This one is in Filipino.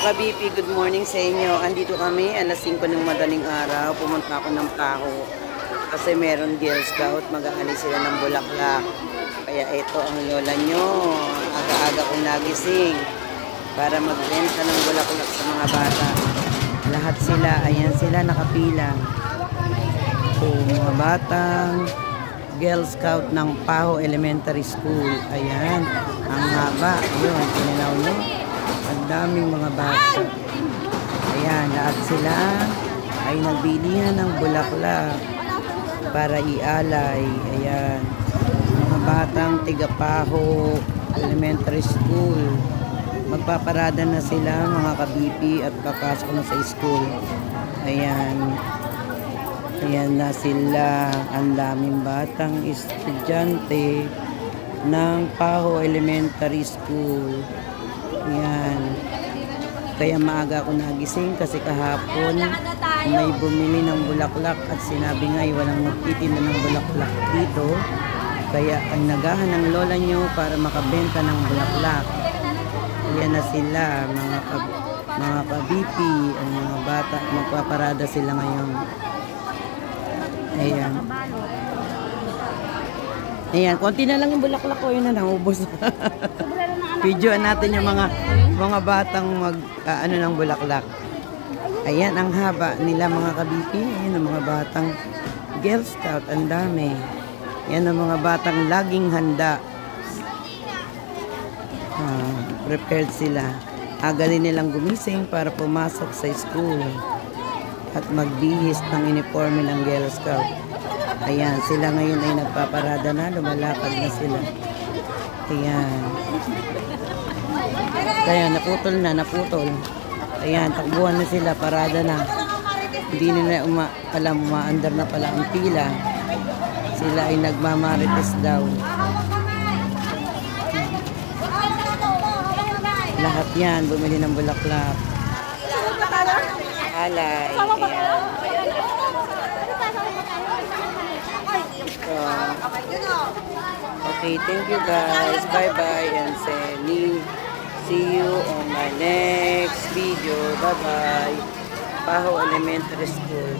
Mga ka-BP, good morning sa inyo. Andito kami, alas 5 ng madaling araw. Pumunta ako ng Paho kasi meron Girl Scout. Mag-aalis sila ng bulaklak. Kaya ito ang lola nyo. Aga-aga kong nagising para magbenta ng bulaklak sa mga bata. Lahat sila, ayan sila nakapila. Mga batang Girl Scout ng Paho Elementary School. Ayan, ang haba. Yun, tininaw nyo. Ang daming mga bata. Ayan, lahat sila ay nagbilihan ng bulaklak para ialay. Ayan, mga batang Tigapaho Elementary School. Magpaparada na sila mga ka-BP at papasok na sa school. Ayan. Ayan na sila. Ang daming batang estudyante ng Paho Elementary School. Ayan. Kaya maaga ako nagising kasi kahapon may bumili ng bulaklak at sinabi nga ay walang magtitinda ng bulaklak dito. Kaya ang nagahan ng lola nyo para makabenta ng bulaklak. Ayan na sila, mga ka-BP, ang mga bata, magpaparada sila ngayon. Ayan. Ayan, konti na lang yung bulaklak ko, yun na naubos. Videoan natin yung mga batang ano ng bulaklak. Ayan, ang haba nila mga ka-BP. Ayan ang mga batang Girl Scout, ang dami. Ayan ang mga batang laging handa. Prepared sila. Aga din nilang gumising para pumasok sa school at magbihis ng uniforme ng Girl Scout. Ayan, sila ngayon ay nagpaparada na, lumalakad na sila. Ayan. Kaya naputol. Ayan, takbuhan na sila, parada na. Hindi nila alam, umaandar na pala ang pila. Sila ay nagmamarites daw. Lahat yan, bumili ng bulaklak. Alay. Ayan. Okay, thank you guys. Bye-bye and see you on my next video. Bye-bye. Paho Elementary School.